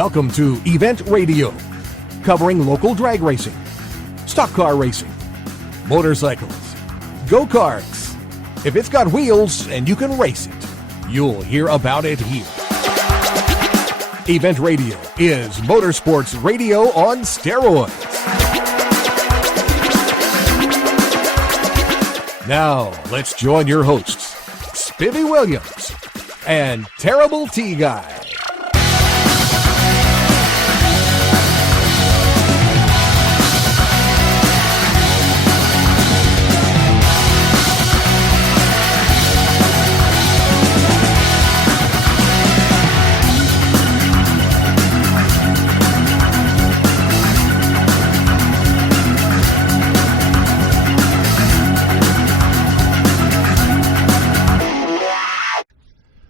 Welcome to Event Radio, covering local drag racing, stock car racing, motorcycles, go-karts. If it's got wheels and you can race it, you'll hear about it here. Event Radio is motorsports radio on steroids. Now, let's join your hosts, Spivvy Williams and Terrible T-Guy.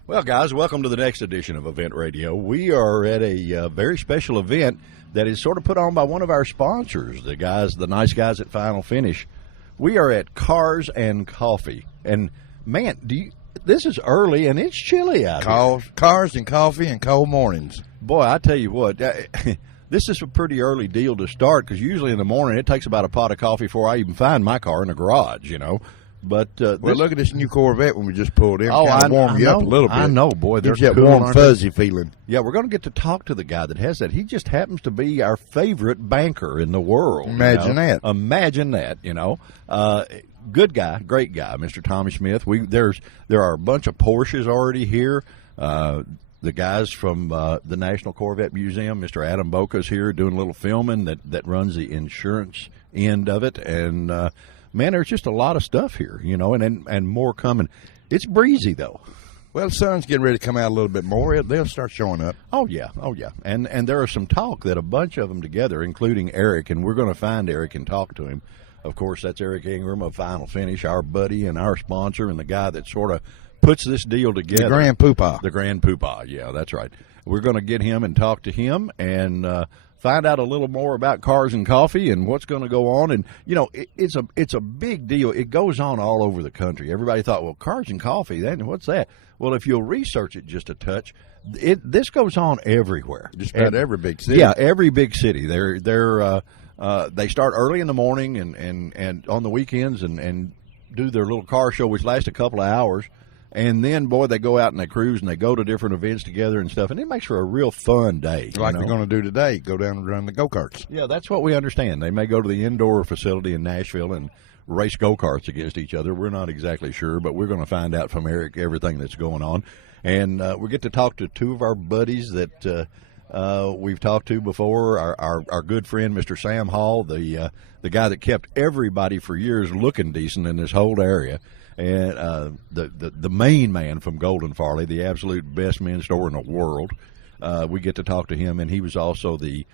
Well, guys, welcome to the next edition of Event Radio. We are at a very special event that is sort of put on by one of our sponsors, the nice guys at Final Finish. We are at Cars and Coffee. And, man, this is early and it's chilly out here. Cars and coffee and cold mornings. Boy, I tell you what, this is a pretty early deal to start because usually in the morning it takes about a pot of coffee before I even find my car in the garage, you know. But well, look at this new Corvette when we just pulled in. Oh, I warm you up a little bit. I know, boy. They're gives you that cool, warm, aren't fuzzy they? feeling. Yeah, we're going to get to talk to the guy that has that. He just happens to be our favorite banker in the world. Imagine that. Imagine that. You know, good guy, great guy, Mr. Tommy Smith. There are a bunch of Porsches already here. The guys from the National Corvette Museum, Mr. Adam Boca, is here doing a little filming that runs the insurance end of it, and man, there's just a lot of stuff here, you know, and more coming. It's breezy, though. Well, the sun's getting ready to come out a little bit more. They'll start showing up. Oh, yeah. And there are some talk that a bunch of them together, including Eric, and we're going to find Eric and talk to him. Of course, that's Eric Ingram of Final Finish, our buddy and our sponsor and the guy that sort of puts this deal together. The Grand Poopah. The Grand Poopah, yeah, that's right. We're going to get him and talk to him and find out a little more about Cars and Coffee and what's going to go on. And, you know, it's a big deal. It goes on all over the country. Everybody thought, well, Cars and Coffee, what's that? Well, if you'll research it just a touch, this goes on everywhere. Just about every big city. Yeah, every big city. They start early in the morning and on the weekends and do their little car show, which lasts a couple of hours. And then, boy, they go out and they cruise and they go to different events together and stuff. And it makes for a real fun day. Like they're going to do today, go down and run the go-karts. Yeah, that's what we understand. They may go to the indoor facility in Nashville and race go-karts against each other. We're not exactly sure, but we're going to find out from Eric everything that's going on. And we get to talk to two of our buddies that we've talked to before. Our good friend, Mr. Sam Hall, the guy that kept everybody for years looking decent in this whole area. And the main man from Golden Farley, the absolute best men's store in the world. We get to talk to him, and he was also the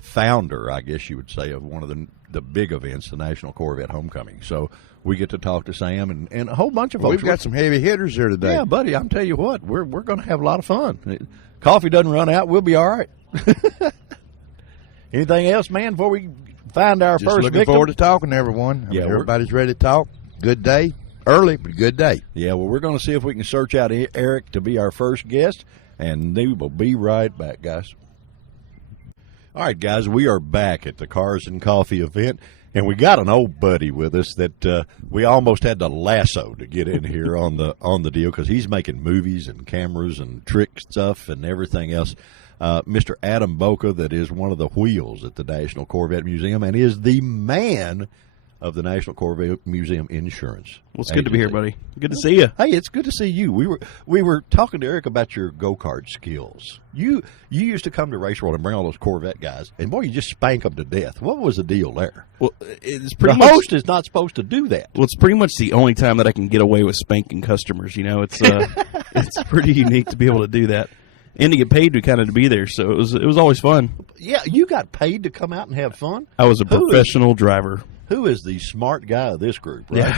founder, I guess you would say, of one of the big events, the National Corvette Homecoming. So we get to talk to Sam and a whole bunch of folks. We've got some heavy hitters here today. Yeah, buddy, I'm telling you what, we're going to have a lot of fun. Coffee doesn't run out, we'll be all right. Anything else, man, before we find our Just first looking victim? forward to talking to everyone. I mean, everybody's ready to talk. Good day. Early, but good day. Yeah, well, we're going to see if we can search out Eric to be our first guest, and we will be right back, guys. All right, guys, we are back at the Cars and Coffee event, and we got an old buddy with us that we almost had to lasso to get in here on the deal because he's making movies and cameras and trick stuff and everything else. Mr. Adam Boca, that is one of the wheels at the National Corvette Museum and is the man of the National Corvette Museum Insurance. Well, it's good to be here, buddy. Good to see you. Hey, it's good to see you. We were talking to Eric about your go-kart skills. You used to come to Race World and bring all those Corvette guys, and boy, you just spank them to death. What was the deal there? Well, it's pretty the much, host is not supposed to do that. Well, it's pretty much the only time that I can get away with spanking customers. You know, it's it's pretty unique to be able to do that. And to get paid to be there, so it was always fun. Yeah, you got paid to come out and have fun? I was a professional driver. Who is the smart guy of this group, right?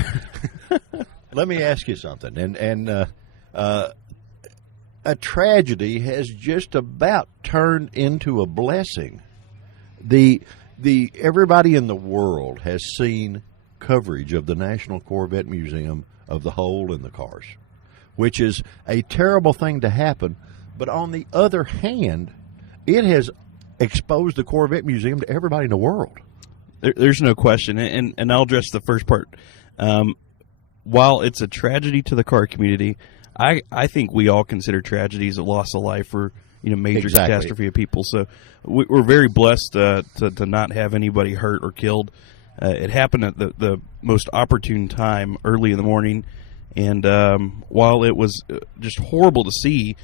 Yeah. Let me ask you something. And a tragedy has just about turned into a blessing. Everybody in the world has seen coverage of the National Corvette Museum of the hole in the cars, which is a terrible thing to happen. But on the other hand, it has exposed the Corvette Museum to everybody in the world. There's no question, and I'll address the first part. While it's a tragedy to the car community, I think we all consider tragedies a loss of life or major catastrophe of people. So we're very blessed to not have anybody hurt or killed. It happened at the most opportune time, early in the morning, and while it was just horrible to see,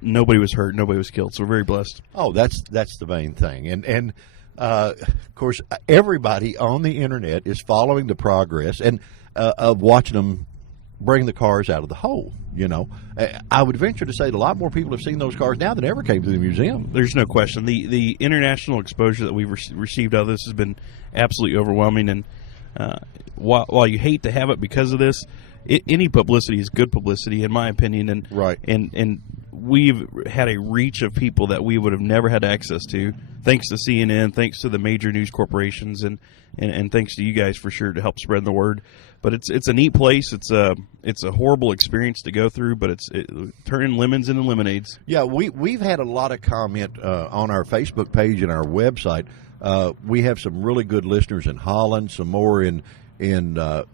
nobody was hurt, nobody was killed. So we're very blessed. Oh, that's the main thing, and of course, everybody on the internet is following the progress and of watching them bring the cars out of the hole. I would venture to say that a lot more people have seen those cars now than ever came to the museum. There's no question. The international exposure that we've received out of this has been absolutely overwhelming. And while you hate to have it because of this, any publicity is good publicity, in my opinion. And right. And we've had a reach of people that we would have never had access to, thanks to CNN, thanks to the major news corporations, and thanks to you guys for sure to help spread the word. But it's a neat place. It's a horrible experience to go through, but it's turning lemons into lemonades. Yeah, we've had a lot of comment on our Facebook page and our website. We have some really good listeners in Holland, some more in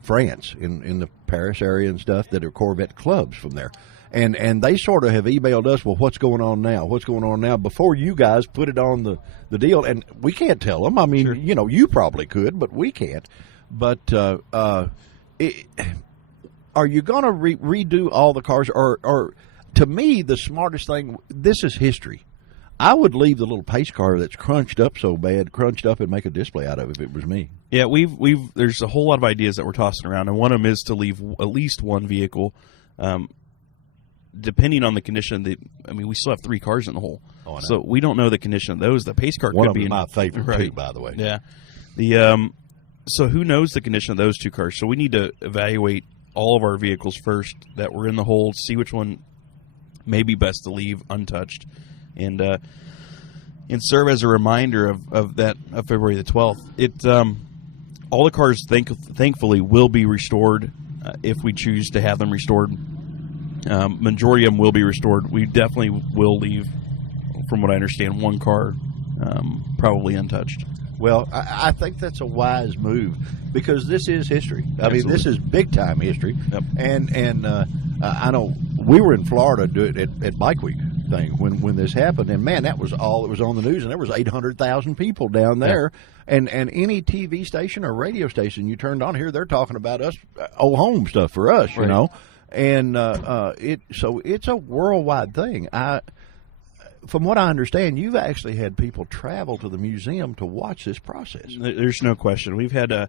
France, in the Paris area and stuff, that are Corvette clubs from there. And they sort of have emailed us, well, what's going on now? What's going on now? Before you guys put it on the deal. And we can't tell them. I mean, sure. You probably could, but we can't. But are you going to redo all the cars? Or to me, the smartest thing, this is history. I would leave the little pace car that's crunched up so bad, crunched up, and make a display out of it if it was me. Yeah, there's a whole lot of ideas that we're tossing around, and one of them is to leave at least one vehicle. Depending on the condition, we still have 3 cars in the hole, so we don't know the condition of those. The pace car could be my favorite right. too, by the way. Yeah, so who knows the condition of those 2 cars? So we need to evaluate all of our vehicles first that were in the hole, see which one may be best to leave untouched, and serve as a reminder of February the 12th. All the cars thankfully will be restored if we choose to have them restored. Majority of them will be restored. We definitely will leave, from what I understand, 1 car probably untouched. Well, I think that's a wise move because this is history. I mean, this is big time history. Yep. And I know we were in Florida doing it at Bike Week thing when this happened, and man, that was all that was on the news, and there was 800,000 people down there. Yeah. And any TV station or radio station you turned on here, they're talking about us, old home stuff for us, right. And so it's a worldwide thing. From what I understand, you've actually had people travel to the museum to watch this process. There's no question. We've had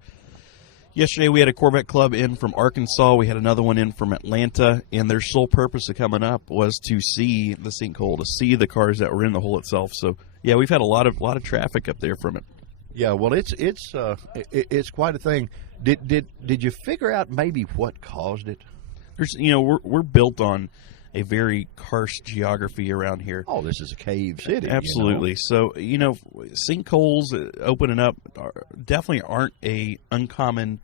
yesterday we had a Corvette club in from Arkansas. We had another one in from Atlanta, and their sole purpose of coming up was to see the sinkhole, to see the cars that were in the hole itself. So yeah, we've had a lot of traffic up there from it. Yeah, well, it's quite a thing. Did you figure out maybe what caused it? There's we're built on a very karst geography around here. Oh, this is a cave city. Absolutely. So, sinkholes opening up definitely aren't a uncommon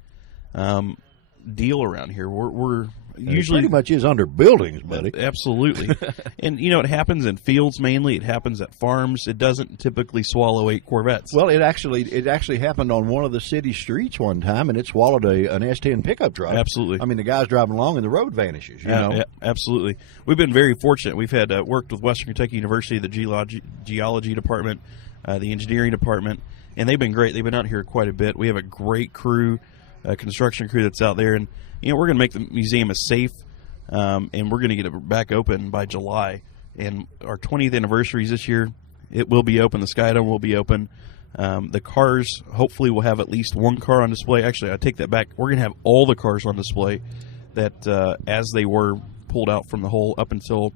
deal around here. We're usually pretty much is under buildings, buddy. Absolutely. And it happens in fields mainly. It happens at farms. It doesn't typically swallow 8 Corvettes. Well, it actually happened on one of the city streets one time, and it swallowed an S10 pickup truck. Absolutely. I mean, the guy's driving along and the road vanishes. Yeah, absolutely. We've been very fortunate. We've had worked with Western Kentucky University, the geology department, the engineering department, and they've been great. They've been out here quite a bit. We have a great crew, construction crew that's out there, and we're going to make the museum as safe, and we're going to get it back open by July. And our 20th anniversary is this year. It will be open. The Skydome will be open. The cars, hopefully, will have at least 1 car on display. Actually, I take that back. We're going to have all the cars on display that as they were pulled out from the hole up until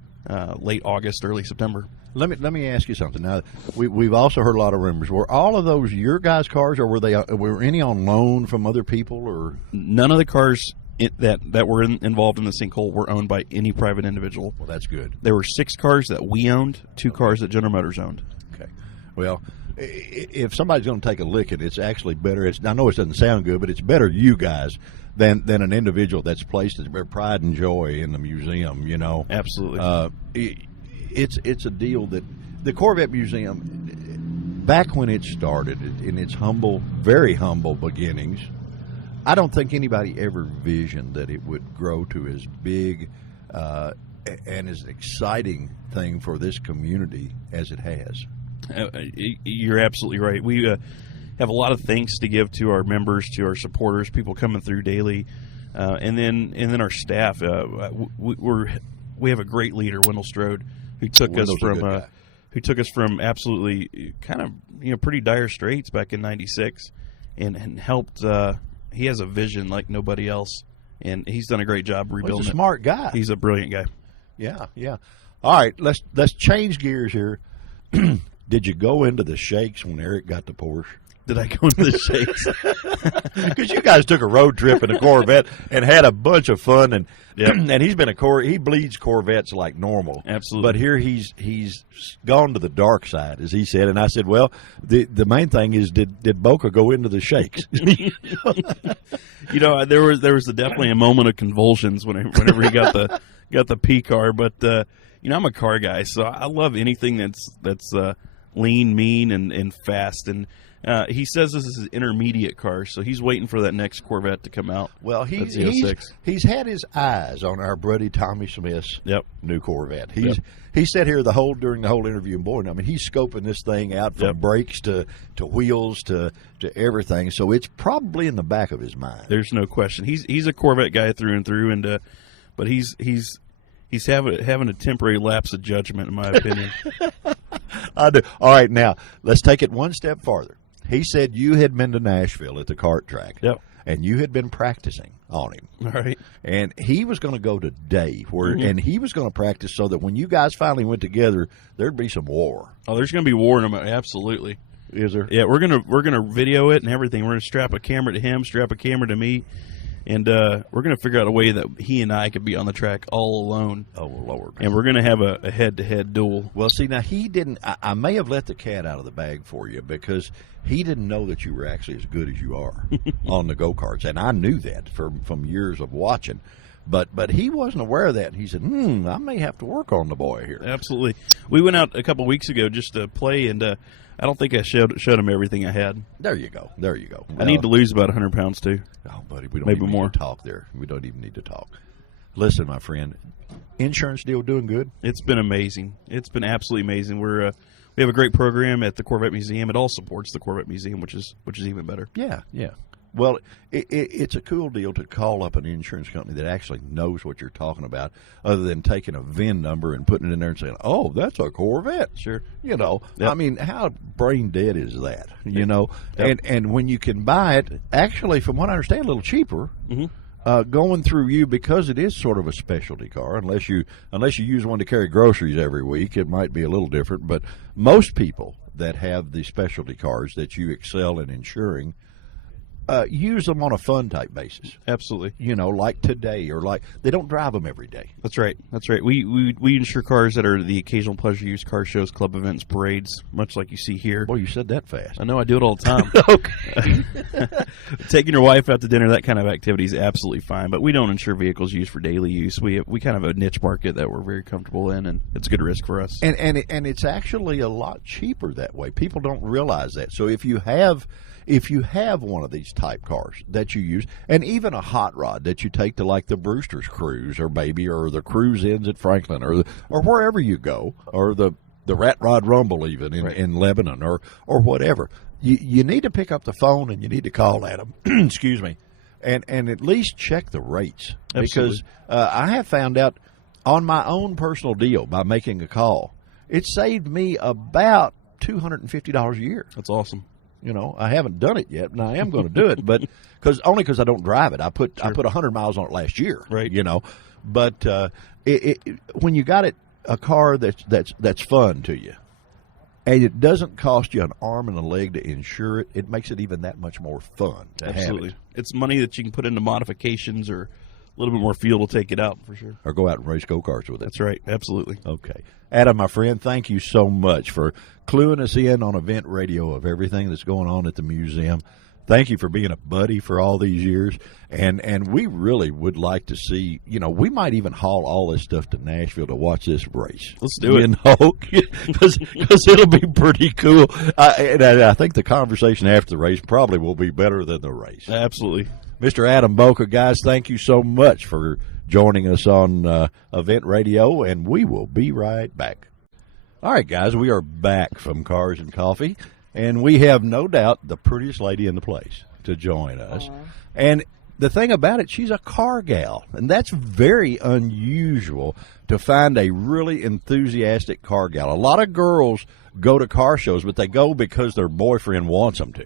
late August, early September. Let me ask you something. Now, we've also heard a lot of rumors. Were all of those your guys' cars, or were any on loan from other people? Or none of the cars that were involved in the sinkhole were owned by any private individual. Well, that's good. There were 6 cars that we owned, 2 cars that General Motors owned. Okay. Well, if somebody's going to take a licking, it's actually better. I know it doesn't sound good, but it's better you guys than an individual that's placed their pride and joy in the museum. Absolutely. It's a deal that the Corvette Museum, back when it started in its humble, very humble beginnings, I don't think anybody ever envisioned that it would grow to as big and as exciting thing for this community as it has. You're absolutely right. We have a lot of thanks to give to our members, to our supporters, people coming through daily, and then our staff. We have a great leader, Wendell Strode, who took us from absolutely kind of pretty dire straits back in '96, and helped. He has a vision like nobody else, and he's done a great job rebuilding. He's a smart guy. He's a brilliant guy. Yeah. All right, let's change gears here. Did you go into the shakes when Eric got the Porsche? Did I go into the shakes? Because you guys took a road trip in a Corvette and had a bunch of fun, and and he's been he bleeds Corvettes like normal. Absolutely. But here he's gone to the dark side, as he said, and I said, well, the main thing is, did Boca go into the shakes? There was definitely a moment of convulsions whenever he got the P car, but I'm a car guy, so I love anything that's lean, mean, and fast. And he says this is his intermediate car, so he's waiting for that next Corvette to come out. Well, he's had his eyes on our buddy Tommy Smith's new Corvette. He sat here during the whole interview, and boy, I mean, he's scoping this thing out from brakes to wheels to everything. So it's probably in the back of his mind. There's no question. He's a Corvette guy through and through, and but he's having a temporary lapse of judgment, in my opinion. I do. All right, now let's take it one step farther. He said you had been to Nashville at the kart track. Yep. And you had been practicing on him. All right. And he was going to go today, and he was going to practice so that when you guys finally went together, there'd be some war. Oh, there's going to be war in them. Absolutely. Is there? Yeah, we're gonna video it and everything. We're gonna strap a camera to him, strap a camera to me, and we're going to figure out a way that he and I could be on the track all alone. Oh, Lord. And we're going to have a head-to-head duel. Well, see, now he didn't – I may have let the cat out of the bag for you because he didn't know that you were actually as good as you are on the go-karts. And I knew that from years of watching. But he wasn't aware of that. He said, I may have to work on the boy here. Absolutely. We went out a couple weeks ago just to play, and I don't think I showed him everything I had. There you go. I need to lose about 100 pounds, too. Oh, buddy, we don't Maybe even more. need to talk there. We don't even need to talk. Listen, my friend, insurance deal doing good? It's been amazing. It's been absolutely amazing. We have a great program at the Corvette Museum. It all supports the Corvette Museum, which is even better. Yeah. Well, it's a cool deal to call up an insurance company that actually knows what you're talking about, other than taking a VIN number and putting it in there and saying, "Oh, that's a Corvette." Sure. Yep. I mean, how brain dead is that? Yep. And when you can buy it, actually, from what I understand, a little cheaper. Mm-hmm. Going through you, because it is sort of a specialty car. Unless you use one to carry groceries every week, it might be a little different. But most people that have the specialty cars that you excel in insuring use them on a fun type basis. Absolutely. Like today, or like they don't drive them every day. That's right. We insure cars that are the occasional pleasure use, car shows, club events, parades, much like you see here. Boy, you said that fast. I know, I do it all the time. Okay. Taking your wife out to dinner, that kind of activity is absolutely fine, but we don't insure vehicles used for daily use. We kind of have a niche market that we're very comfortable in, and it's a good risk for us. And it's actually a lot cheaper that way. People don't realize that. So if you have one of these type cars that you use, and even a hot rod that you take to like the Brewster's Cruise or the Cruise Inns at Franklin or wherever you go, or the Rat Rod Rumble even in Lebanon or whatever, you need to pick up the phone and you need to call at them. Excuse me, and at least check the rates. Absolutely. Because I have found out on my own personal deal by making a call, it saved me about $250 a year. That's awesome. I haven't done it yet, and I am going to do it, but because I don't drive it. I put 100 miles on it last year, right? But when you got a car that's fun to you, and it doesn't cost you an arm and a leg to insure it, it makes it even that much more fun to Absolutely. have it. It's money that you can put into modifications or a little bit more fuel to take it out, for sure. Or go out and race go-karts with it. That's right. Absolutely. Okay. Adam, my friend, thank you so much for cluing us in on Event Radio of everything that's going on at the museum. Thank you for being a buddy for all these years, and we really would like to see. We might even haul all this stuff to Nashville to watch this race. Let's do it. Because it'll be pretty cool. And I think the conversation after the race probably will be better than the race. Absolutely. Mr. Adam Boca, guys, thank you so much for joining us on Event Radio, and we will be right back. All right, guys, we are back from Cars and Coffee. And we have no doubt the prettiest lady in the place to join us. And the thing about it, she's a car gal. And that's very unusual to find a really enthusiastic car gal. A lot of girls go to car shows, but they go because their boyfriend wants them to.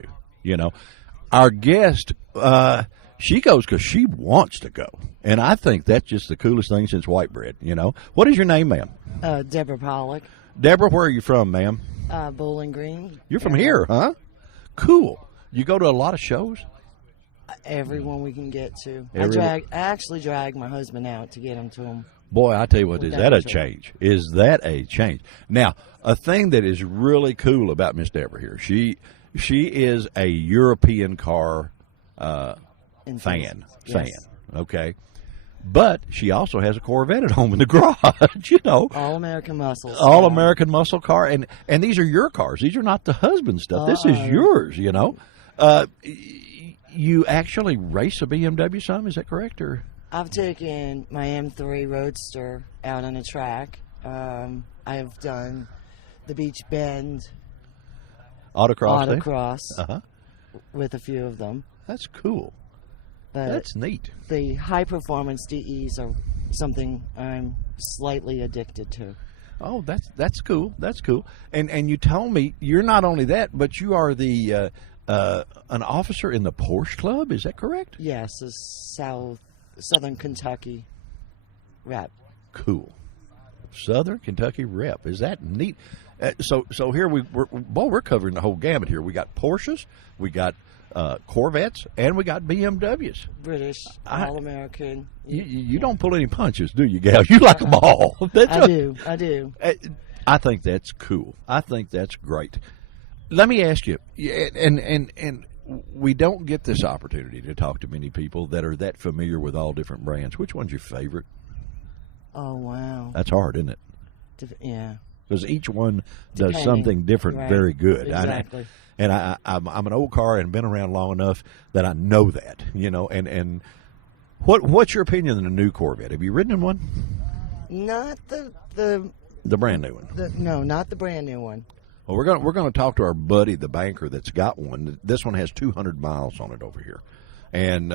Our guest, she goes because she wants to go. And I think that's just the coolest thing since white bread, What is your name, ma'am? Deborah Pollock. Deborah, where are you from, ma'am? Bowling Green. You're from here, huh? Cool. You go to a lot of shows? Everyone we can get to. I actually drag my husband out to get him to them. Boy, I tell you what, is that a change? Is that a change? Now, a thing that is really cool about Miss Deborah here, she is a European car fan, okay? But she also has a Corvette at home in the garage, All American muscles. All American muscle car. And these are your cars. These are not the husband's stuff. This is yours, You actually race a BMW some, is that correct? Or I've taken my M3 Roadster out on a track. I've done the Beach Bend autocross with a few of them. That's cool. But that's neat. The high-performance DEs are something I'm slightly addicted to. Oh, that's cool. That's cool. And you told me you're not only that, but you are the an officer in the Porsche Club. Is that correct? Yes, the Southern Kentucky rep. Cool. Southern Kentucky rep. Is that neat? So here we're covering the whole gamut here. We got Porsches, we got Corvettes, and we got BMWs. British, all-American. You don't pull any punches, do you, gal? You like them all. I do. I think that's cool. I think that's great. Let me ask you, and we don't get this opportunity to talk to many people that are that familiar with all different brands. Which one's your favorite? Oh, wow. That's hard, isn't it? Yeah. Because each one does something different very good. Exactly. And I'm an old car and been around long enough that I know that, and what's your opinion on the new Corvette? Have you ridden in one? Not the brand new one. No, not the brand new one. Well, we're going to talk to our buddy, the banker that's got one. This one has 200 miles on it over here, and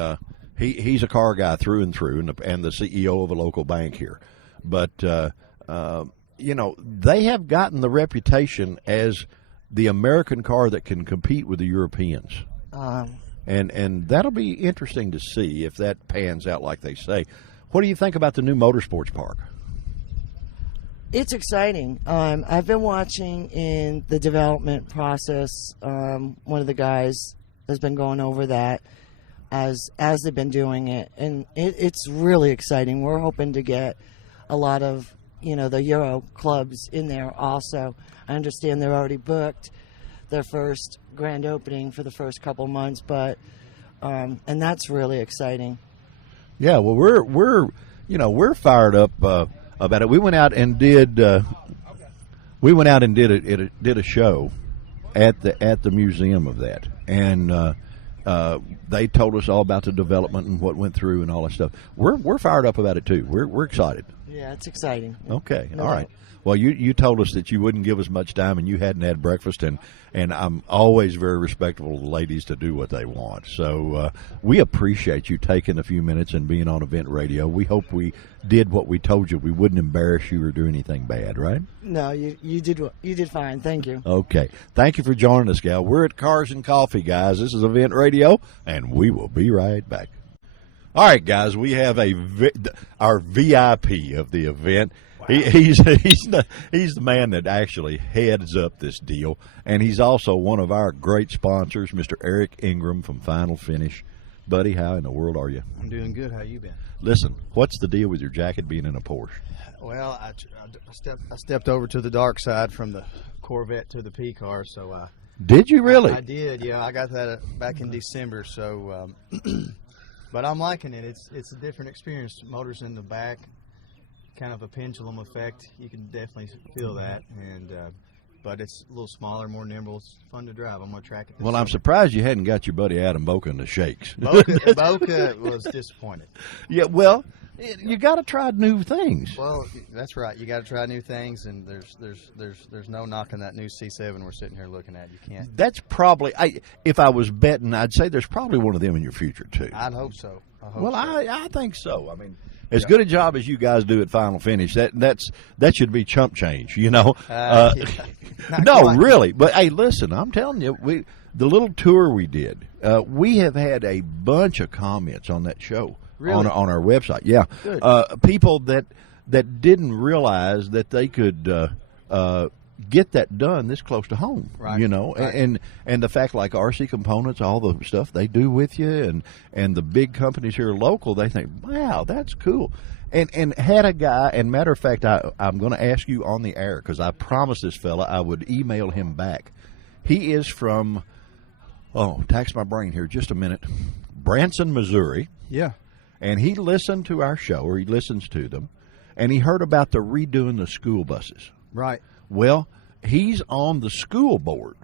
he's a car guy through and through, and the CEO of a local bank here. But they have gotten the reputation as the American car that can compete with the Europeans. And that'll be interesting to see if that pans out like they say. What do you think about the new motorsports park? It's exciting. I've been watching in the development process. One of the guys has been going over that as they've been doing it, and it's really exciting. We're hoping to get a lot of the Euro clubs in there also. I understand they're already booked their first grand opening for the first couple months, but and that's really exciting. Yeah, well, we're fired up about it. We went out and did a show at the museum of that, and they told us all about the development and what went through and all that stuff. We're fired up about it too. We're excited. Yeah, it's exciting. Okay, all right. Well, you told us that you wouldn't give us much time and you hadn't had breakfast, and I'm always very respectful of the ladies to do what they want. So we appreciate you taking a few minutes and being on Event Radio. We hope we did what we told you. We wouldn't embarrass you or do anything bad, right? No, you did fine. Thank you. Okay. Thank you for joining us, gal. We're at Cars and Coffee, guys. This is Event Radio, and we will be right back. All right, guys, we have our VIP of the event. Wow. He's the man that actually heads up this deal, and he's also one of our great sponsors, Mr. Eric Ingram from Final Finish. Buddy, how in the world are you? I'm doing good. How you been? Listen, what's the deal with your jacket being in a Porsche? Well, I stepped over to the dark side from the Corvette to the P car, so Did you really? I did, yeah. I got that back in December. So, but I'm liking it. It's a different experience. Motors in the back, kind of a pendulum effect. You can definitely feel that, and but it's a little smaller, more nimble. It's fun to drive. I'm gonna track it. Well, I'm surprised you hadn't got your buddy Adam Boca in the shakes. Boca was disappointed. Yeah, well, you got to try new things. Well, that's right. You got to try new things, and there's no knocking that new C7 we're sitting here looking at. You can't. That's probably, if I was betting, I'd say there's probably one of them in your future too. I'd hope so. I think so. I mean, as good a job as you guys do at Final Finish, that should be chump change, you know. Not No, quite. really. But hey, listen, I'm telling you, the little tour we did, we have had a bunch of comments on that show. Really? On our website, yeah. Good. People that didn't realize that they could get that done this close to home, Right. you know, Right. and the fact like RC Components, all the stuff they do with you, and the big companies here local, they think, wow, that's cool. And had a guy, and matter of fact, I'm going to ask you on the air because I promised this fella I would email him back. He is from, tax my brain here just a minute, Branson, Missouri. Yeah. And he listened to our show, or he listens to them, and he heard about the redoing the school buses. Right. Well, he's on the school board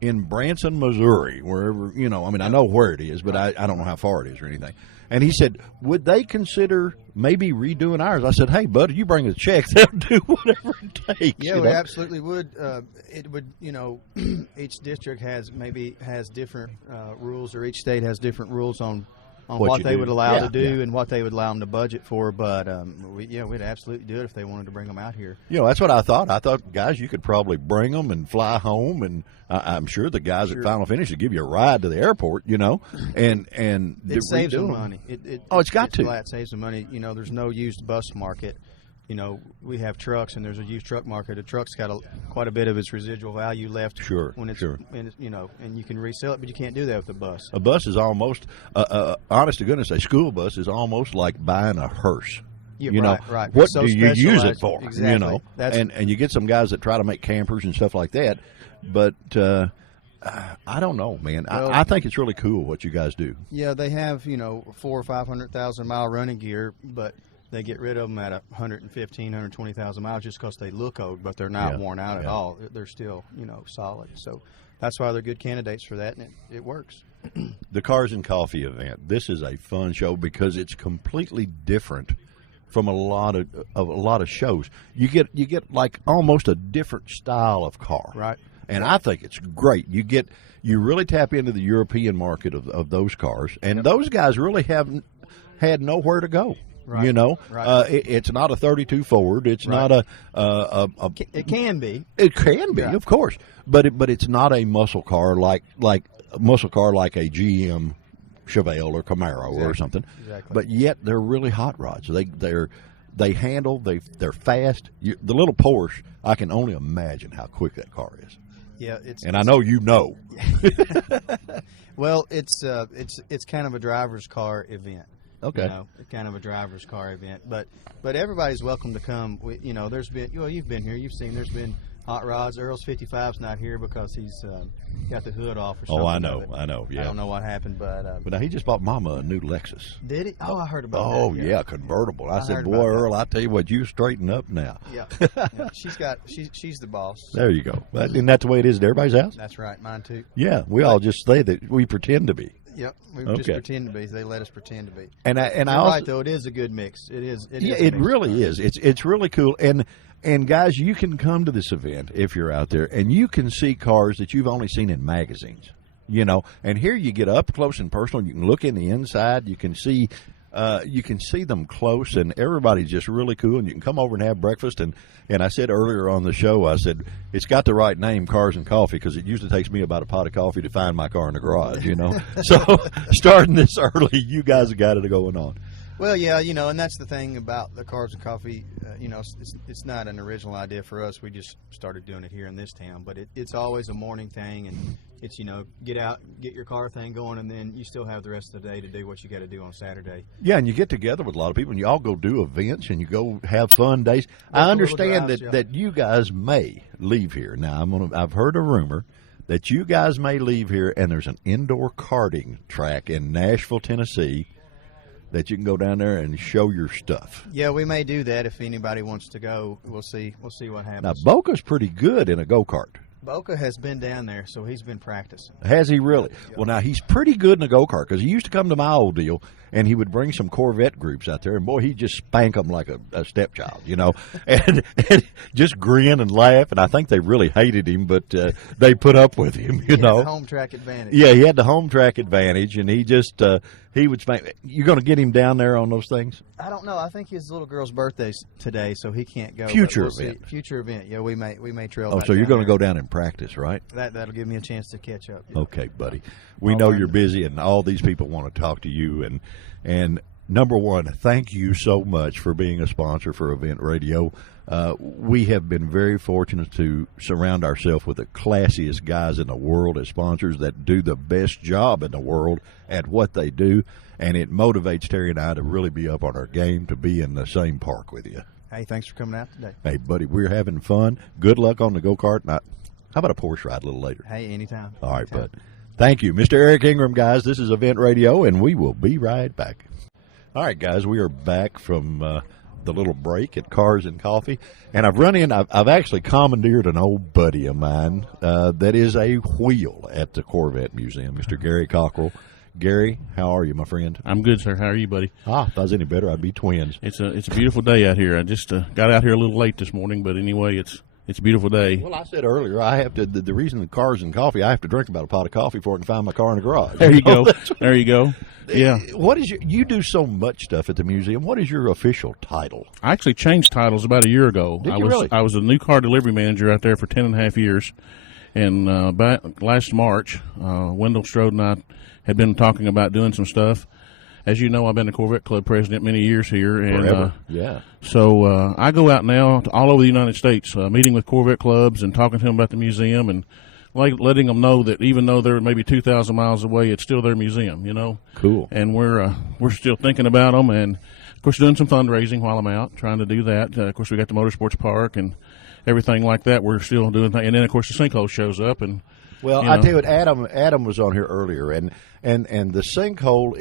in Branson, Missouri, wherever, you know, I mean, I know where it is, but I don't know how far it is or anything. And he said, would they consider maybe redoing ours? I said, hey, buddy, you bring a check, they'll do whatever it takes. Yeah, you we know? absolutely would. It would, you know, each district has different rules, or each state has different rules on what they would allow to do and what they would allow them to budget for. But we'd absolutely do it if they wanted to bring them out here. You know, that's what I thought. I thought, guys, you could probably bring them and fly home, and I'm sure the guys at Final Finish would give you a ride to the airport, you know, and it saves them money. It's got to. It saves them money. You know, there's no used bus market. You know, we have trucks, and there's a used truck market. A truck's got quite a bit of its residual value left. Sure, when it's, sure. And you know, and you can resell it, but you can't do that with a bus. A bus is almost, honest to goodness, a school bus is almost like buying a hearse. Yeah, you right, know, right. what So do you use it specialized. for? Exactly. You know, That's- and you get some guys that try to make campers and stuff like that, but I don't know, man. Well, I think it's really cool what you guys do. Yeah, they have 400,000 or 500,000 mile running gear, but they get rid of them at 115,000, 120,000 miles just because they look old, but they're not worn out at all. They're still solid. So that's why they're good candidates for that, and it works. The Cars and Coffee event. This is a fun show because it's completely different from a lot of shows. You get like almost a different style of car, Right. And I think it's great. You really tap into the European market of those cars, and those guys really haven't had nowhere to go. Right. You know, Right. it's not a 32 Ford. It's Right. not It can be. It can be, Yeah. of course, but it's not a muscle car like a GM Chevelle or Camaro or something. Exactly. But yet they're really hot rods. They handle. They're fast. The little Porsche. I can only imagine how quick that car is. Yeah, And I know you know. Well, it's kind of a driver's car event. Okay. You know, kind of a driver's car event, but everybody's welcome to come. There's been, you've been here, you've seen. There's been hot rods. Earl's 55's not here because he's got the hood off or something. Oh, I of know. it. Yeah. I don't know what happened, but But now he just bought Mama a new Lexus. did he? Oh, I heard about that. Oh yeah, convertible. I said, heard boy, about that. Earl, I tell you what, you straighten up now. Yeah. She's the boss. There you go. Isn't that the way it is at everybody's house? That's right. Mine too. Yeah, we all just say that we pretend to be. Yep. We Okay. just pretend to be. They let us pretend to be. And I You're also, right, though. It is a good mix. It is. yeah, a it mixed really car. is. It's really cool. And guys, you can come to this event if you're out there, and you can see cars that you've only seen in magazines. You know, and here you get up close and personal. You can look in the inside. You can see them close, and everybody's just really cool. And you can come over and have breakfast. And I said earlier on the show, I said it's got the right name, Cars and Coffee, because it usually takes me about a pot of coffee to find my car in the garage. You know, so starting this early, you guys have got it going on. Well, yeah, and that's the thing about the Cars and Coffee. It's not an original idea for us. We just started doing it here in this town, but it's always a morning thing, and it's get out, get your car thing going, and then you still have the rest of the day to do what you got to do on Saturday. Yeah, and you get together with a lot of people, and you all go do events, and you go have fun days. I little understand drives, yeah. that you guys may leave here. Now, I've heard a rumor that you guys may leave here and there's an indoor karting track in Nashville, Tennessee, that you can go down there and show your stuff. Yeah, we may do that if anybody wants to go. We'll see what happens. Now, Boca's pretty good in a go-kart. Boca has been down there, so he's been practicing. Has he really? Well, now, he's pretty good in a go-kart because he used to come to my old deal, and he would bring some Corvette groups out there, and, boy, he'd just spank them like a stepchild, you know, and just grin and laugh, and I think they really hated him, but they put up with him, you know. He had the home track advantage. Yeah, he had the home track advantage, and he just he would spank. You're going to get him down there on those things? I don't know. I think his little girl's birthday's today, so he can't go. Future but event. Future event. Yeah, we may trail. Oh, back so you're down going to there. go down and practice, right? That'll give me a chance to catch up. Yeah. Okay, buddy. We know you're busy, and all these people want to talk to you. And number one, thank you so much for being a sponsor for Event Radio. We have been very fortunate to surround ourselves with the classiest guys in the world as sponsors that do the best job in the world at what they do, and it motivates Terry and I to really be up on our game, to be in the same park with you. Hey, thanks for coming out today. Hey, buddy, we're having fun. Good luck on the go-kart. How about a Porsche ride a little later? Hey, anytime. All right, Anytime. bud. Thank you. Mr. Eric Ingram, guys. This is Event Radio, and we will be right back. All right, guys, we are back from the little break at Cars and Coffee, and I've actually commandeered an old buddy of mine that is a wheel at the Corvette Museum, Mr. Gary Cockrell. Gary, how are you, my friend? I'm good, sir. How are you, buddy? If I was any better, I'd be twins. It's a beautiful day out here. I just got out here a little late this morning, but anyway, it's a beautiful day. Well, I said earlier, I have to. The reason the Cars and Coffee, I have to drink about a pot of coffee before I can find my car in the garage. There you go. There you go. Yeah. What is you do so much stuff at the museum? What is your official title? I actually changed titles about a year ago. Did you really? I was a new car delivery manager out there for 10.5 years, and back last March, Wendell Strode and I had been talking about doing some stuff. As you know, I've been the Corvette Club president many years here, and Forever. Yeah. So I go out now to all over the United States, meeting with Corvette clubs and talking to them about the museum and letting them know that even though they're maybe 2,000 miles away, it's still their museum, you know. Cool. And we're still thinking about them, and of course doing some fundraising while I'm out, trying to do that. Of course, we got the Motorsports Park and everything like that. We're still doing that, and then of course the sinkhole shows up and. Well, I tell you what, Adam was on here earlier, and the sinkhole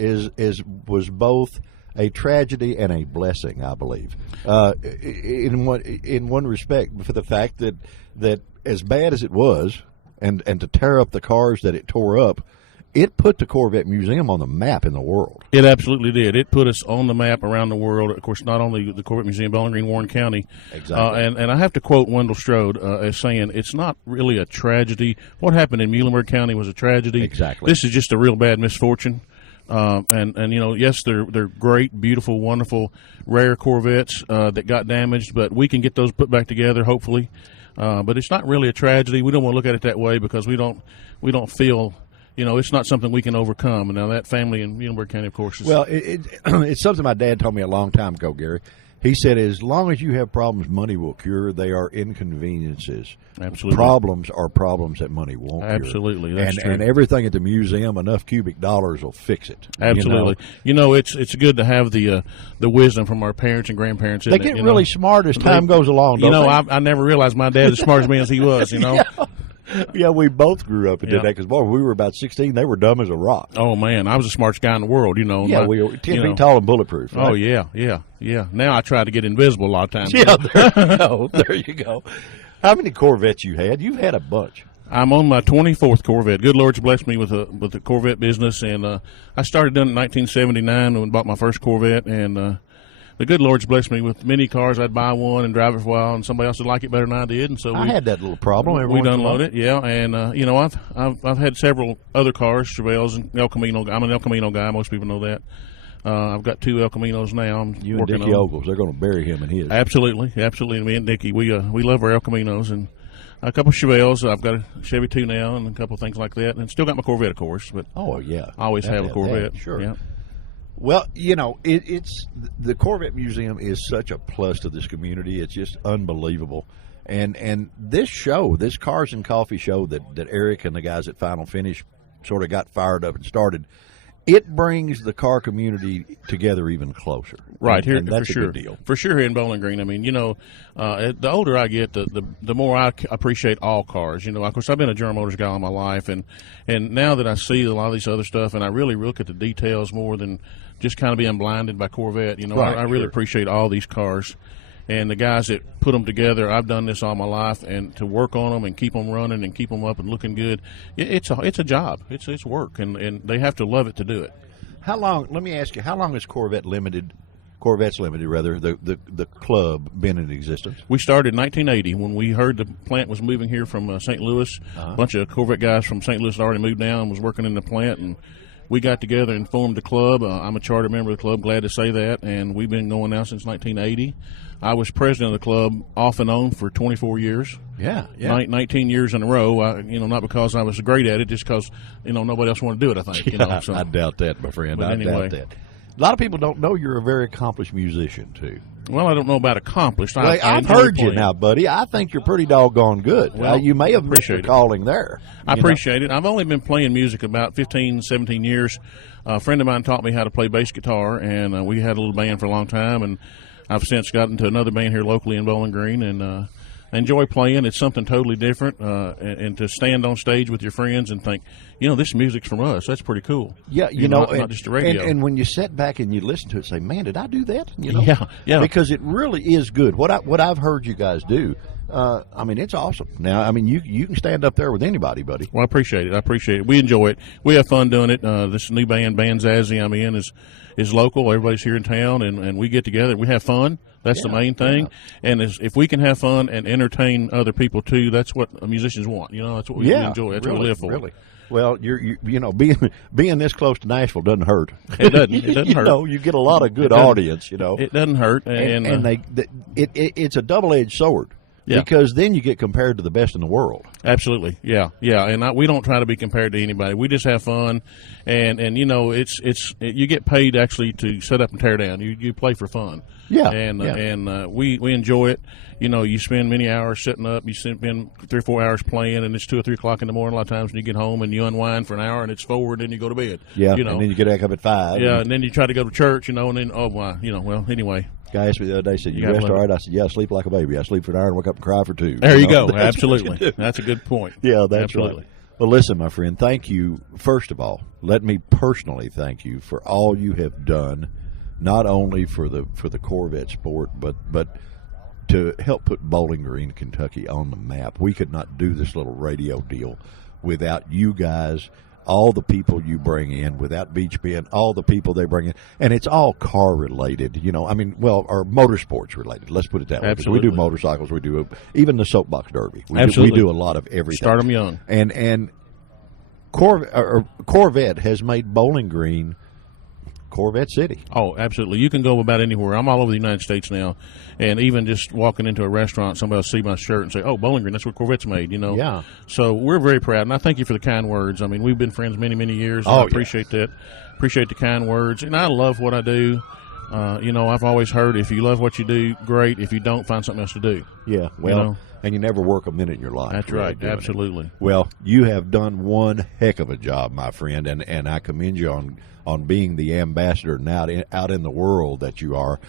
was both a tragedy and a blessing, I believe, in one respect, for the fact that as bad as it was, and to tear up the cars that it tore up, it put the Corvette Museum on the map in the world. It absolutely did. It put us on the map around the world. Of course, not only the Corvette Museum, Bowling Green, Warren County. Exactly. And I have to quote Wendell Strode as saying, it's not really a tragedy. What happened in Muhlenberg County was a tragedy. Exactly. This is just a real bad misfortune. And you know, yes, they're great, beautiful, wonderful, rare Corvettes that got damaged, but we can get those put back together, hopefully. But it's not really a tragedy. We don't want to look at it that way because we don't feel. You know, it's not something we can overcome. And now that family in Muhlenberg County, of course, is... Well, it's something my dad told me a long time ago, Gary. He said, as long as you have problems money will cure, they are inconveniences. Absolutely. Problems are problems that money won't cure. Absolutely. That's true. And everything at the museum, enough cubic dollars will fix it. Absolutely. You know, it's good to have the wisdom from our parents and grandparents. They get really smart as time goes along, You don't know, they? I never realized my dad was as smart as me as he was, you know. Yeah, we both grew up and did Yeah. that because, boy, when we were about 16, they were dumb as a rock. Oh, man, I was the smartest guy in the world, you know. Yeah, we were 10 feet tall and bulletproof. Right? Oh, yeah. Now I try to get invisible a lot of times. Yeah, there you go. There you go. How many Corvettes you had? You've had a bunch. I'm on my 24th Corvette. Good Lord's blessed me with the Corvette business, and I started doing it in 1979 when I bought my first Corvette, and the good Lord's blessed me with many cars. I'd buy one and drive it for a while, and somebody else would like it better than I did, and so I had that little problem. We'd unload it, yeah. And you know, I've had several other cars, Chevelles and El Camino. I'm an El Camino guy. Most people know that. I've got 2 El Caminos now. I'm You and working Dickie on. Ogles, they're going to bury him in his. Absolutely. Me and Dickie, we love our El Caminos and a couple of Chevelles. I've got a Chevy 2 now and a couple of things like that, and still got my Corvette, of course. But Oh, yeah. I always have a Corvette. Sure. Yeah. Well, you know, it's the Corvette Museum is such a plus to this community. It's just unbelievable. And this show, this Cars and Coffee show that Eric and the guys at Final Finish sort of got fired up and started, it brings the car community together even closer. Right here, and that's for sure. a good deal. For sure, here in Bowling Green. I mean, the older I get, the more I appreciate all cars. Of course, I've been a General Motors guy all my life, and now that I see a lot of these other stuff, and I really look at the details more than just kind of being blinded by Corvette. Right, I really sure. appreciate all these cars. And the guys that put them together, I've done this all my life, and to work on them and keep them running and keep them up and looking good, it's a job. It's work, and they have to love it to do it. How long? Let me ask you. How long has Corvettes Limited, the club, been in existence? We started in 1980 when we heard the plant was moving here from St. Louis. A bunch of Corvette guys from St. Louis had already moved down and was working in the plant, and we got together and formed the club. I'm a charter member of the club, glad to say that, and we've been going now since 1980. I was president of the club off and on for 24 years. Yeah. 19 years in a row. Not because I was great at it, just because nobody else wanted to do it. I think. I doubt that, my friend. But anyway. Doubt that. A lot of people don't know you're a very accomplished musician too. Well, I don't know about accomplished. Well, I've enjoy heard you playing. now, buddy. I think you're pretty doggone good. Well, you may have missed appreciate your it. calling there. I appreciate it. I've only been playing music about 15, 17 years. A friend of mine taught me how to play bass guitar, and we had a little band for a long time, and I've since gotten to another band here locally in Bowling Green, and I enjoy playing. It's something totally different, and to stand on stage with your friends and think, this music's from us. That's pretty cool. Yeah, not just the radio. And when you sit back and you listen to it, say, "Man, did I do that?" Yeah. Because it really is good. What I've heard you guys do, it's awesome. Now, you can stand up there with anybody, buddy. Well, I appreciate it. We enjoy it. We have fun doing it. This new band Zazzy I'm in, is local. Everybody's here in town, and we get together. We have fun. That's the main thing. Yeah. And if we can have fun and entertain other people too, that's what musicians want. That's what we enjoy. That's what we live for. Really. Well, you're being this close to Nashville doesn't hurt. It doesn't hurt. You get a lot of good audience. It doesn't hurt, and it's a double-edged sword. Yeah. Because then you get compared to the best in the world. Absolutely, yeah, and we don't try to be compared to anybody. We just have fun, and you get paid actually to set up and tear down. You play for fun. Yeah, and we enjoy it. You spend many hours setting up. You spend 3 or 4 hours playing, and it's 2 or 3 o'clock in the morning. A lot of times when you get home and you unwind for an hour, and it's 4, and then you go to bed. Yeah, and then you get back up at 5. Yeah, and then you try to go to church, and then well, anyway. Guy asked me the other day, said, "You rest all right?" I said, "Yeah, I sleep like a baby. I sleep for an hour and wake up and cry for 2. There you go. Absolutely. That's a good point. Yeah, that's Absolutely. right. Well, listen, my friend, thank you. First of all, let me personally thank you for all you have done, not only for the Corvette sport, but to help put Bowling Green, Kentucky on the map. We could not do this little radio deal without you guys, all the people you bring in, without Beach Bend, all the people they bring in, and it's all car related, or motorsports related. Let's put it that way. Absolutely. We do motorcycles, we do even the soapbox derby. We Absolutely. do a lot of everything. Start them young. And Corvette has made Bowling Green Corvette City. Oh, absolutely. You can go about anywhere. I'm all over the United States now, and even just walking into a restaurant, somebody will see my shirt and say, "Oh, Bowling Green, that's where Corvette's made." Yeah. So we're very proud, and I thank you for the kind words. We've been friends many, many years. And I appreciate that. Appreciate the kind words, and I love what I do. I've always heard, if you love what you do, great. If you don't, find something else to do. Yeah. Well, and you never work a minute in your life. That's right. Absolutely. It. Well, you have done one heck of a job, my friend, and I commend you on being the ambassador now out in the world that you are,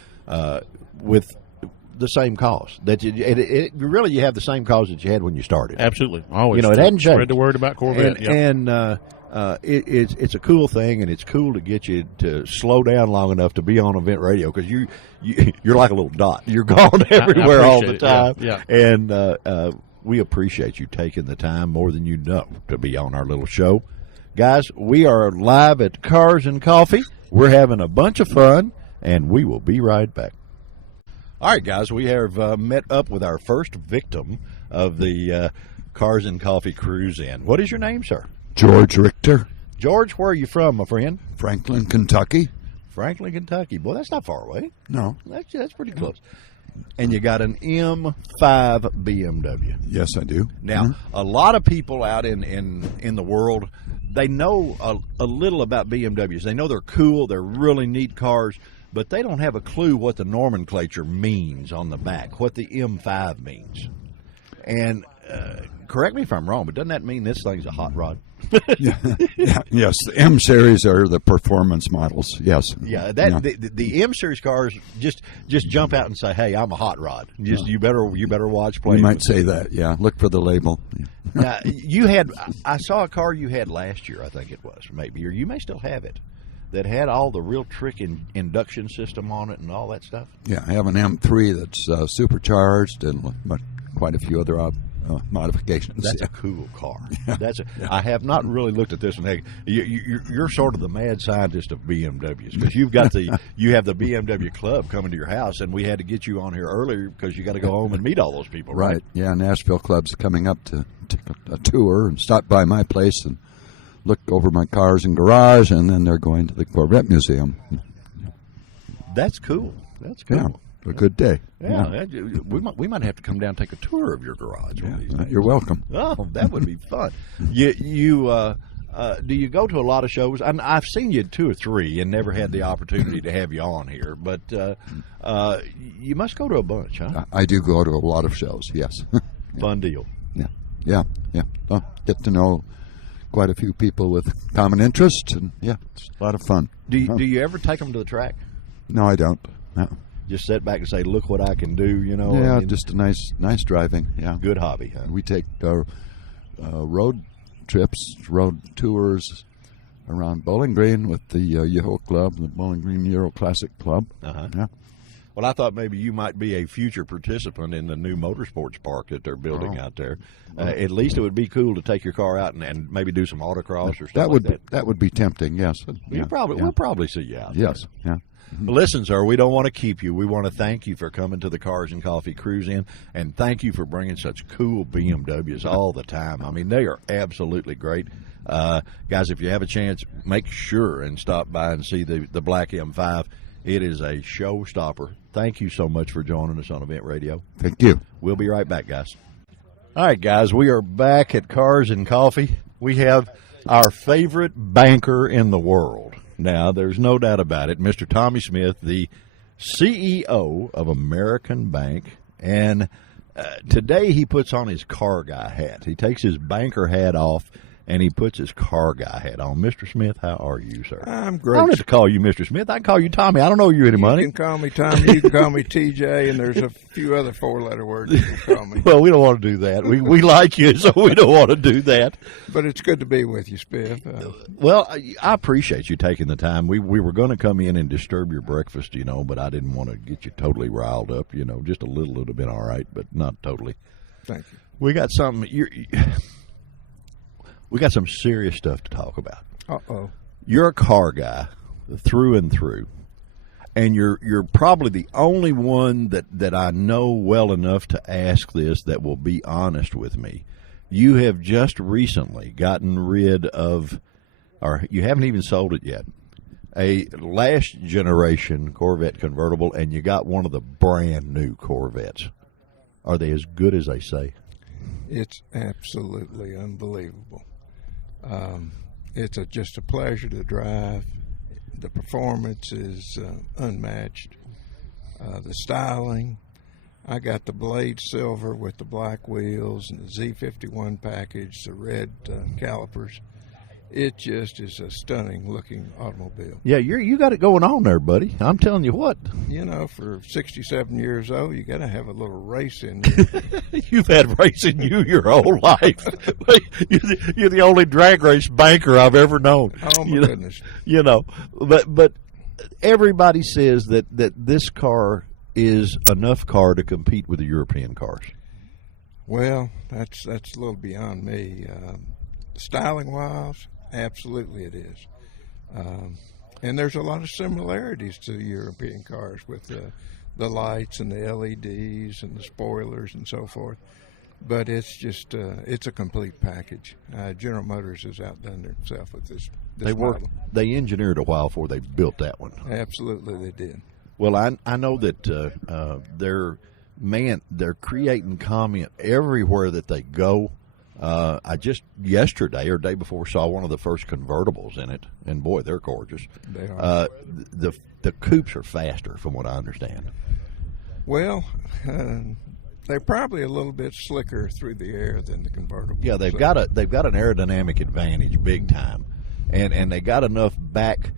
with the same cause. That really you have the same cause that you had when you started. Absolutely. Always. It hadn't changed. Spread the word about Corvette. It's a cool thing, and it's cool to get you to slow down long enough to be on event radio, because you're like a little dot. You're gone everywhere all the time. Yeah. And we appreciate you taking the time more than you know to be on our little show. Guys, we are live at Cars and Coffee. We're having a bunch of fun, and we will be right back. All right, guys, we have met up with our first victim of the Cars and Coffee Cruise In. What is your name, sir? George Richter. George, where are you from, my friend? Franklin, Kentucky. Franklin, Kentucky. Boy, that's not far away. No. That's pretty close. And you got an M5 BMW. Yes, I do. Now, a lot of people out in the world, they know a little about BMWs. They know they're cool, they're really neat cars, but they don't have a clue what the nomenclature means on the back, what the M5 means. And correct me if I'm wrong, but doesn't that mean this thing's a hot rod? Yes, the M series are the performance models. Yes. Yeah, the M series cars just jump out and say, "Hey, I'm a hot rod." You better watch. We might say that. Yeah, look for the label. Now, I saw a car you had last year, I think it was, maybe, or you may still have it, that had all the real trick induction system on it and all that stuff. Yeah, I have an M3 that's supercharged and quite a few other modifications. That's a cool car. I have not really looked at this one. Hey, you're sort of the mad scientist of BMWs, because you have the BMW club coming to your house, and we had to get you on here earlier because you got to go home and meet all those people. Right? Yeah, Nashville Club's coming up to take a tour and stop by my place and look over my cars and garage, and then they're going to the Corvette Museum. That's cool. That's cool. Yeah. A good day. Yeah. We might have to come down and take a tour of your garage. You're welcome. Oh, that would be fun. Do you go to a lot of shows? I've seen you 2 or 3 and never had the opportunity to have you on here, but you must go to a bunch, huh? I do go to a lot of shows, yes. Fun deal. Yeah. Get to know quite a few people with common interests, and it's a lot of fun. Do you ever take them to the track? No, I don't. No. Just sit back and say, "Look what I can do," you know. Yeah, just a nice driving. Yeah, good hobby. Huh? We take road trips, road tours around Bowling Green with the Euro Club, the Bowling Green Euro Classic Club. Yeah. Well, I thought maybe you might be a future participant in the new motorsports park that they're building out there. At least it would be cool to take your car out and maybe do some autocross or stuff like that. That would be tempting. Yes. We'll probably see you out there. Yes. Yeah. Listen, sir, we don't want to keep you. We want to thank you for coming to the Cars and Coffee Cruise In, and thank you for bringing such cool BMWs all the time. I mean, they are absolutely great. Guys, if you have a chance, make sure and stop by and see the Black M5. It is a showstopper. Thank you so much for joining us on Event Radio. Thank you. We'll be right back, guys. All right, guys, we are back at Cars and Coffee. We have our favorite banker in the world. Now, there's no doubt about it, Mr. Tommy Smith, the CEO of American Bank, and today he puts on his car guy hat. He takes his banker hat off, and he puts his car guy hat on. Mr. Smith, how are you, sir? I'm great. I don't have to call you Mr. Smith. I can call you Tommy. I don't owe you any money. You can call me Tommy. You can call me TJ, and there's a few other 4-letter words you can call me. Well, we don't want to do that. We like you, so we don't want to do that. But it's good to be with you, Spiff. Well, I appreciate you taking the time. We were going to come in and disturb your breakfast, but I didn't want to get you totally riled up. Just a little would have been all right, but not totally. Thank you. We got something. We got some serious stuff to talk about. Uh-oh. You're a car guy through and through, and you're probably the only one that I know well enough to ask this that will be honest with me. You have just recently gotten rid of, or you haven't even sold it yet, a last generation Corvette convertible, and you got one of the brand new Corvettes. Are they as good as they say? It's absolutely unbelievable. It's just a pleasure to drive. The performance is unmatched. The styling. I got the blade silver with the black wheels and the Z51 package, the red calipers. It just is a stunning looking automobile. Yeah, you got it going on there, buddy. I'm telling you what. For 67 years old, you got to have a little race in you. You've had racing your whole life. You're the only drag race banker I've ever known. Oh my goodness. But everybody says that this car is enough car to compete with the European cars. Well, that's a little beyond me. Styling wise, absolutely it is. And there's a lot of similarities to the European cars with the lights and the LEDs and the spoilers and so forth. But it's just it's a complete package. General Motors has outdone themselves with this model. They engineered a while before they built that one. Absolutely, they did. Well, I know that they're creating comment everywhere that they go. I just yesterday or day before saw one of the first convertibles in it, and boy, they're gorgeous. They are. The coupes are faster, from what I understand. Well, They're probably a little bit slicker through the air than the convertible. Yeah, they've got an aerodynamic advantage, big time, and they got enough back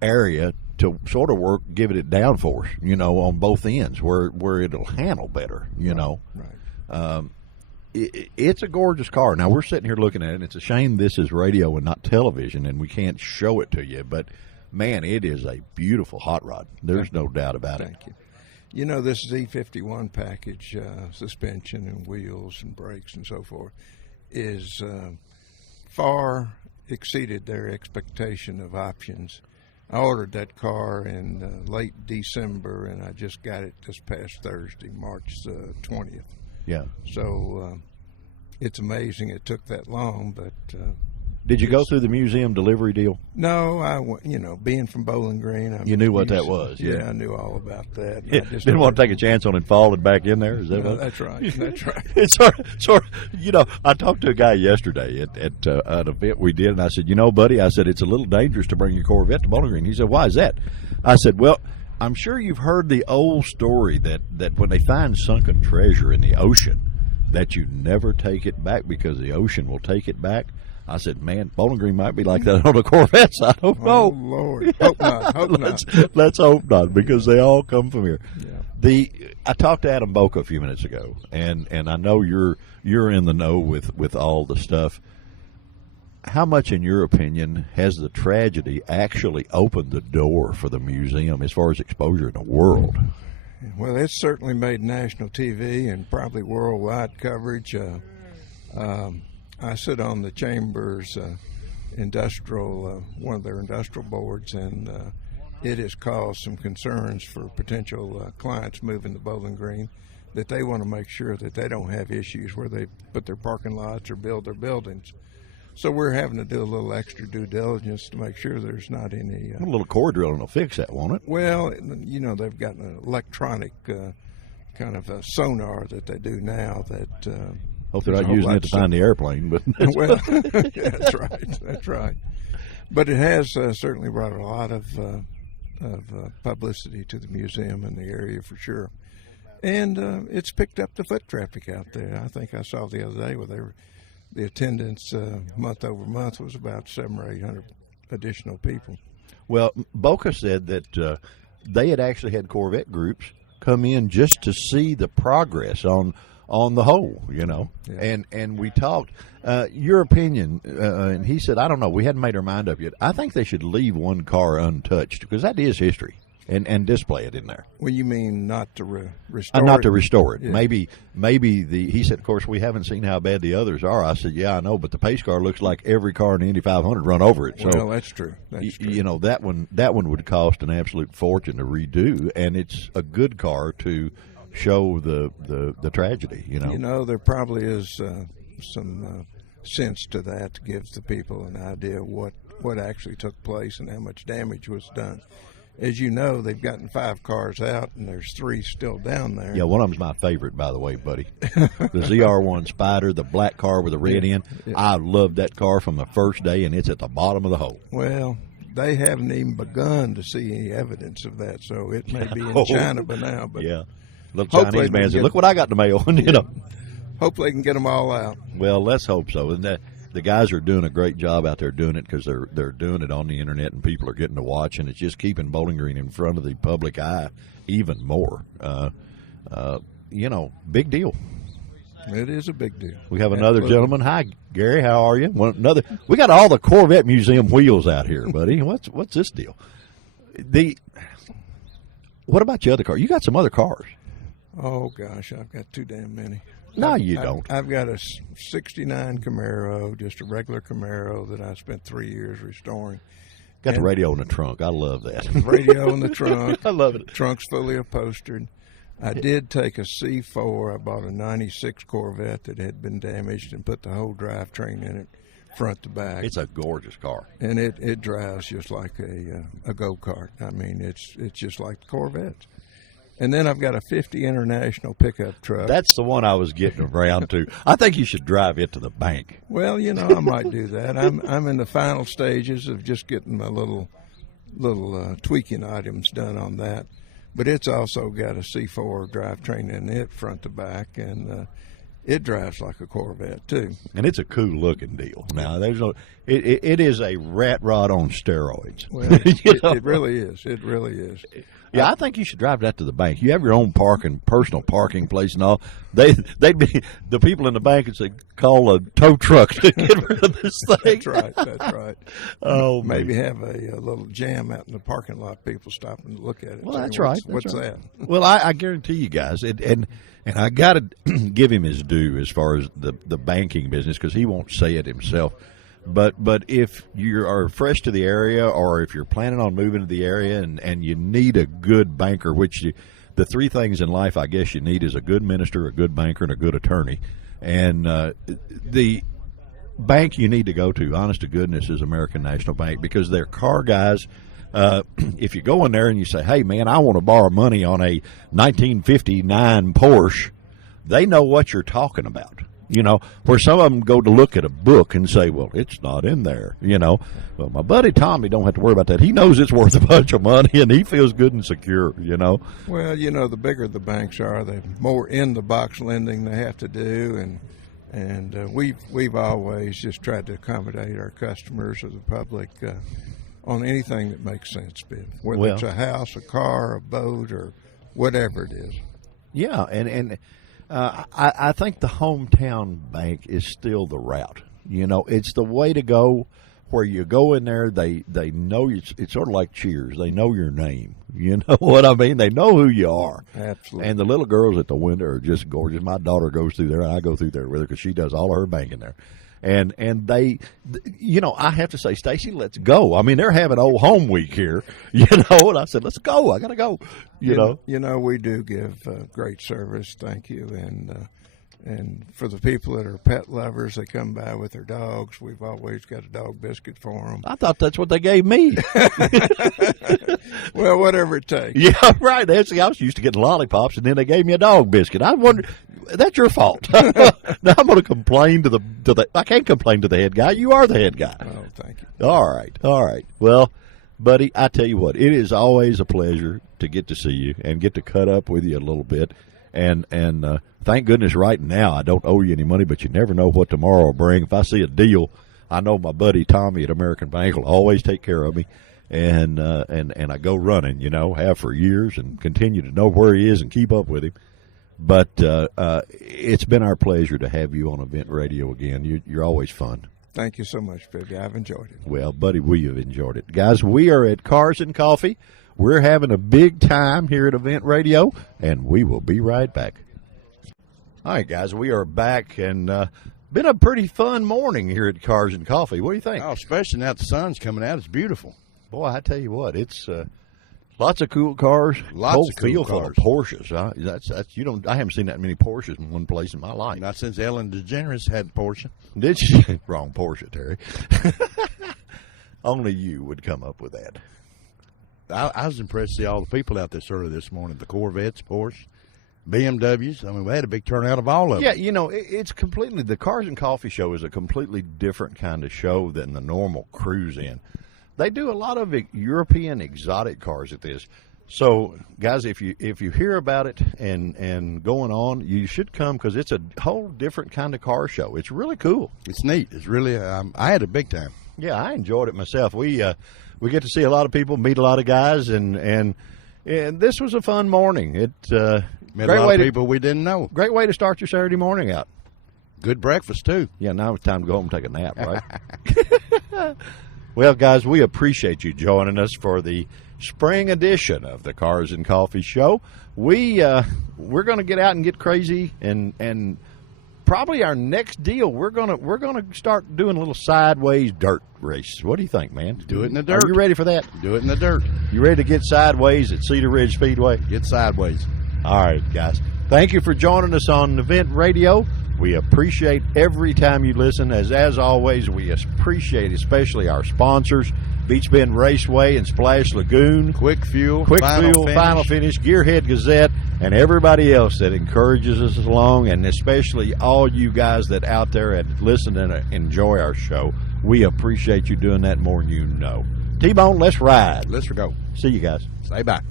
area to sort of give it downforce, on both ends where it'll handle better, Right. It's a gorgeous car. Now, we're sitting here looking at it, and it's a shame this is radio and not television, and we can't show it to you. But, man, it is a beautiful hot rod. There's no doubt about it. Thank you. You know, this Z51 package, suspension and wheels and brakes and so forth, is far exceeded their expectation of options. I ordered that car in late December, and I just got it this past Thursday, March 20th. Yeah. So it's amazing it took that long, but did you go through the museum delivery deal? no, being from Bowling Green, You knew what that was, yeah. I knew all about that. Yeah, I just didn't want to take a chance on it falling back in there. Is that No, what? that's right. That's right. It's sort of, I talked to a guy yesterday at an event we did, and I said, buddy, it's a little dangerous to bring your Corvette to Bowling Green. He said, why is that? I said, well, I'm sure you've heard the old story that when they find sunken treasure in the ocean, that you never take it back because the ocean will take it back. I said, man, Bowling Green might be like that on the Corvettes. I don't know. Oh, Lord. Hope not. Hope not. Let's hope not, because they all come from here. Yeah. I talked to Adam Boca a few minutes ago, and I know you're in the know with all the stuff. How much, in your opinion, has the tragedy actually opened the door for the museum as far as exposure in the world? Well, it's certainly made national TV and probably worldwide coverage. I sit on the Chamber's industrial, one of their industrial boards, and it has caused some concerns for potential clients moving to Bowling Green, that they want to make sure that they don't have issues where they put their parking lots or build their buildings. So we're having to do a little extra due diligence to make sure there's not any. A little core drilling will fix that, won't it? Well, they've got an electronic kind of a sonar that they do now that. Hope they're not using it to find the airplane, but well, yeah, that's right. That's right. But it has certainly brought a lot of publicity to the museum and the area for sure, and it's picked up the foot traffic out there. I think I saw the other day where the attendance month over month was about 700 or 800 additional people. Well, Boca said that they had actually had Corvette groups come in just to see the progress on the whole, Yeah. and we talked. Your opinion, and he said, I don't know. We hadn't made our mind up yet. I think they should leave one car untouched because that is history, and display it in there. Well, you mean not to restore Not it? to restore it. Yeah. Maybe he said, of course, we haven't seen how bad the others are. I said, yeah, I know, but the pace car looks like every car in the Indy 500 run over it. So, Well, that's true. That's true. that one would cost an absolute fortune to redo, and it's a good car to show the tragedy. There probably is some sense to that to give the people an idea of what actually took place and how much damage was done. As you know, they've gotten 5 cars out, and there's 3 still down there. Yeah, one of them's my favorite, by the way, buddy. The ZR1 Spider, the black car with the red end. Yeah. I loved that car from the first day, and it's at the bottom of the hole. Well, they haven't even begun to see any evidence of that, so it may be in China by now. But yeah, little hopefully Chinese man they said, get- "Look what I got in the mail." hopefully they can get them all out. Well, let's hope so. And the guys are doing a great job out there doing it because they're doing it on the internet and people are getting to watch, and it's just keeping Bowling Green in front of the public eye even more. Big deal. It is a big deal. We have another Absolutely. gentleman. Hi, Gary. How are you? We got all the Corvette Museum wheels out here, buddy. What's this deal? What about your other car? You got some other cars. Oh, gosh, I've got too damn many. No, you don't. I've got a 69 Camaro, just a regular Camaro that I spent 3 years restoring. Got the And radio in the trunk. I love that. radio in the trunk. I love it. Trunk's fully upholstered. I did take a C4. I bought a 96 Corvette that had been damaged and put the whole drivetrain in it, front to back. It's a gorgeous car. And it drives just like a go-kart. I mean, it's just like the Corvettes. And then I've got a 50 International pickup truck. That's the one I was getting around to. I think you should drive it to the bank. Well, I might do that. I'm in the final stages of just getting my little tweaking items done on that. but it's also got a C4 drivetrain in it, front to back, and it drives like a Corvette too. And it's a cool looking deal. Now, there's no, it is a rat rod on steroids. Well, it really is. It really is. Yeah, I think you should drive that to the bank. You have your own personal parking place and all. They'd be the people in the bank would say, call a tow truck to get rid of this thing. That's right. That's right. Oh, maybe have a little jam out in the parking lot. People stop and look at it. Well, saying, that's right. What's right. that? Well, I guarantee you guys, and I got to give him his due as far as the banking business, because he won't say it himself. But if you are fresh to the area, or if you're planning on moving to the area and you need a good banker, the three things in life I guess you need is a good minister, a good banker, and a good attorney. And the bank you need to go to, honest to goodness, is American National Bank, because they're car guys. If you go in there and you say, hey, man, I want to borrow money on a 1959 Porsche, they know what you're talking about. You know, where some of them go to look at a book and say, well, it's not in there, you know. Well, my buddy Tommy don't have to worry about that. He knows it's worth a bunch of money, and he feels good and secure, you know. Well, you know, the bigger the banks are, the more in-the-box lending they have to do, and we've always just tried to accommodate our customers or the public on anything that makes sense, whether it's a house, a car, a boat, or whatever it is. Yeah, and I think the hometown bank is still the route. You know, it's the way to go, where you go in there, they know you. It's sort of like Cheers. They know your name. You know what I mean? They know who you are. Absolutely. And the little girls at the window are just gorgeous. My daughter goes through there, and I go through there with her because she does all of her banking there. And they, you know, I have to say, Stacy, let's go. I mean, they're having old home week here, you know, and I said, let's go. I got to go, you know. You know, we do give great service. Thank you. And for the people that are pet lovers, they come by with their dogs. We've always got a dog biscuit for them. I thought that's what they gave me. Well, whatever it takes. Yeah, right. I was used to getting lollipops, and then they gave me a dog biscuit. I wonder, that's your fault. Now I'm going to complain to the. I can't complain to the head guy. You are the head guy. Oh, thank you. All right. Well, buddy, I tell you what, it is always a pleasure to get to see you and get to cut up with you a little bit. And thank goodness right now I don't owe you any money, but you never know what tomorrow will bring. If I see a deal, I know my buddy Tommy at American Bank will always take care of me. And I go running, you know, have for years, and continue to know where he is and keep up with him. But it's been our pleasure to have you on Event Radio again. You're always fun. Thank you so much, Biggie. I've enjoyed it. Well, buddy, we have enjoyed it. Guys, we are at Cars and Coffee. We're having a big time here at Event Radio, and we will be right back. All right, guys, we are back, and been a pretty fun morning here at Cars and Coffee. What do you think? Oh, especially now the sun's coming out. It's beautiful. Boy, I tell you what, it's lots of cool cars. Lots of cool full of Porsches. Huh? That's you don't. I haven't seen that many Porsches in one place in my life. Not since Ellen DeGeneres had Porsche. Did she? Wrong Porsche, Terry. Only you would come up with that. I was impressed to see all the people out this early this morning. The Corvettes, Porsche, BMWs. I mean, we had a big turnout of all of them. Yeah, you know, it's completely, the Cars and Coffee show is a completely different kind of show than the normal cruise in. They do a lot of European exotic cars at this. So, guys, if you hear about it and going on, you should come, because it's a whole different kind of car show. It's really cool. It's neat. It's really, I had a big time. Yeah, I enjoyed it myself. We get to see a lot of people, meet a lot of guys, and this was a fun morning. It met a lot of people we didn't know. Great way to start your Saturday morning out. Good breakfast, too. Yeah, now it's time to go home and take a nap, right? Well, guys, we appreciate you joining us for the spring edition of the Cars and Coffee Show. We're going to get out and get crazy, and probably our next deal, we're gonna start doing a little sideways dirt race. What do you think, man? Do it in the dirt. Are you ready for that? Do it in the dirt. You ready to get sideways at Cedar Ridge Speedway? Get sideways. All right, guys. Thank you for joining us on Event Radio. We appreciate every time you listen. As always, we appreciate especially our sponsors, Beach Bend Raceway and Splash Lagoon, Quick Fuel, Final Finish, Gearhead Gazette, and everybody else that encourages us along, and especially all you guys that out there that listen and enjoy our show. We appreciate you doing that more than you know. T-Bone, let's ride. Let's go. See you guys. Say bye.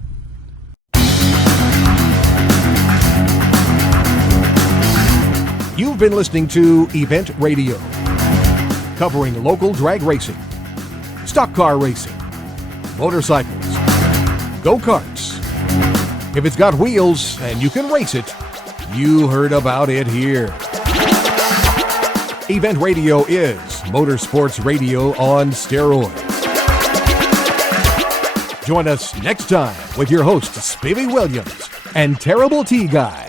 You've been listening to Event Radio, covering local drag racing, stock car racing, motorcycles, go-karts. If it's got wheels and you can race it, you heard about it here. Event Radio is motorsports radio on steroids. Join us next time with your hosts, Spivey Williams and Terrible T Guy.